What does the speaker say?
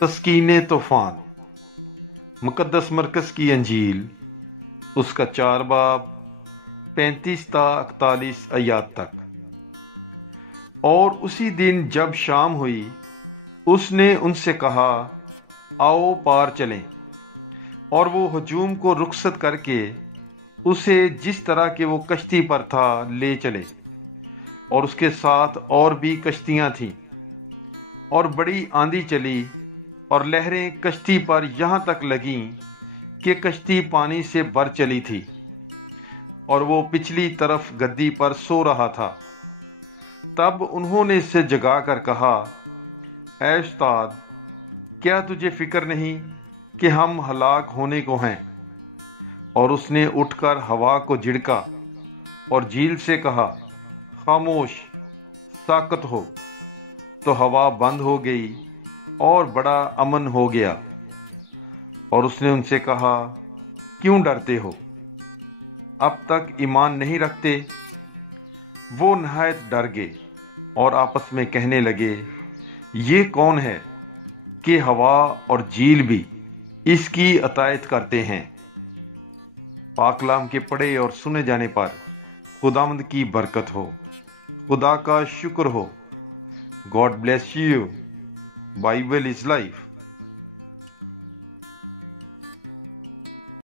तस्कीन तूफ़ान मुक़द्दस मरकज़ की अंजील उसका 4 बाब 35 ता 41 आयात तक। और उसी दिन जब शाम हुई उसने उनसे कहा, आओ पार चलें। और वो हजूम को रुखसत करके उसे जिस तरह के वो कश्ती पर था ले चले। और उसके साथ और भी कश्तियां थीं और बड़ी आंधी चली और लहरें कश्ती पर यहाँ तक लगीं कि कश्ती पानी से भर चली थी और वो पिछली तरफ गद्दी पर सो रहा था। तब उन्होंने इससे जगा कर कहा, ऐ उस्ताद, क्या तुझे फिक्र नहीं कि हम हलाक होने को हैं? और उसने उठकर हवा को झिड़का और झील से कहा, खामोश, साकत हो। तो हवा बंद हो गई और बड़ा अमन हो गया। और उसने उनसे कहा, क्यों डरते हो? अब तक ईमान नहीं रखते? वो नहायत डर गए और आपस में कहने लगे, ये कौन है कि हवा और झील भी इसकी अतायत करते हैं? पाक कलाम के पढ़े और सुने जाने पर खुदावंद की बरकत हो, खुदा का शुक्र हो। God bless you. Bible is life.